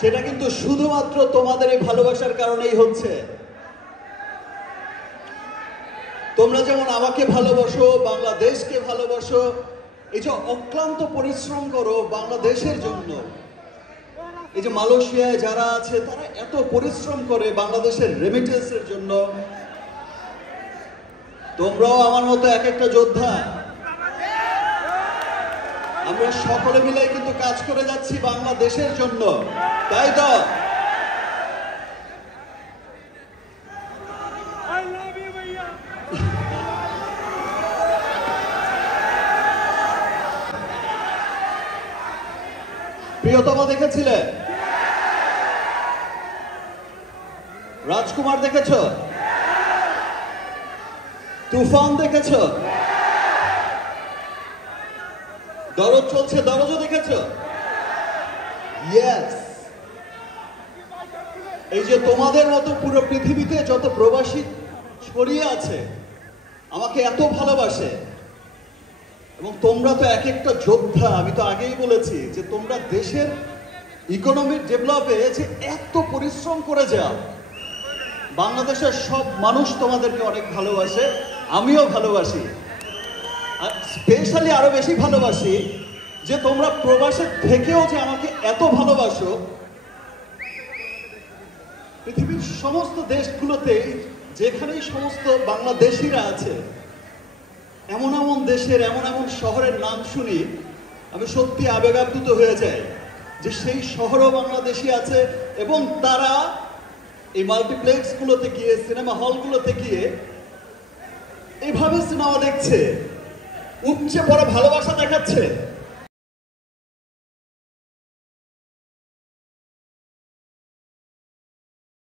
সেটা কিন্তু শুধুমাত্র তোমাদের এই ভালোবাসার কারণেই হচ্ছে। তোমরা যেমন আমাকে ভালোবাসো, বাংলাদেশকে ভালোবাসো, এই যে অক্লান্ত পরিশ্রম করো বাংলাদেশের জন্য, এই যে মালয়েশিয়ায় যারা আছে তারা এত পরিশ্রম করে বাংলাদেশের রেমিটেন্সের জন্য, তোমরাও আমার মতো এক একটা যোদ্ধা। আমরা সকলে মিলে কিন্তু কাজ করে যাচ্ছি বাংলাদেশের জন্য, তাই তো? প্রিয়তমা দেখেছিলে? রাজকুমার দেখেছ? তুফান দেখেছ? দরজ চলছে, দরজও দেখেছ? ইয়েস। এই যে তোমাদের মতো পুরো পৃথিবীতে যত প্রবাসী ছড়িয়ে আছে আমাকে এত ভালোবাসে, এবং তোমরা তো এক একটা যোদ্ধা। আমি তো আগেই বলেছি যে তোমরা দেশের ইকোনমিক ডেভেলপে যে এত পরিশ্রম করে যাও, বাংলাদেশের সব মানুষ তোমাদেরকে অনেক ভালোবাসে, আমিও ভালোবাসি। আর স্পেশালি আরো বেশি ভালোবাসি যে তোমরা প্রবাসে থেকেও যে আমাকে এত ভালোবাসো। পৃথিবীর সমস্ত দেশগুলোতে যেখানেই সমস্ত বাংলাদেশিরা আছে, এমন এমন দেশের এমন এমন শহরের নাম শুনি আমি সত্যি আবেগাপ্লুত হয়ে যাই যে সেই শহরেও বাংলাদেশি আছে, এবং তারা এই মাল্টিপ্লেক্সগুলোতে গিয়ে, সিনেমা হলগুলোতে গিয়ে এভাবে সিনেমা দেখছে, উপচে পড়া ভালোবাসা দেখাচ্ছে।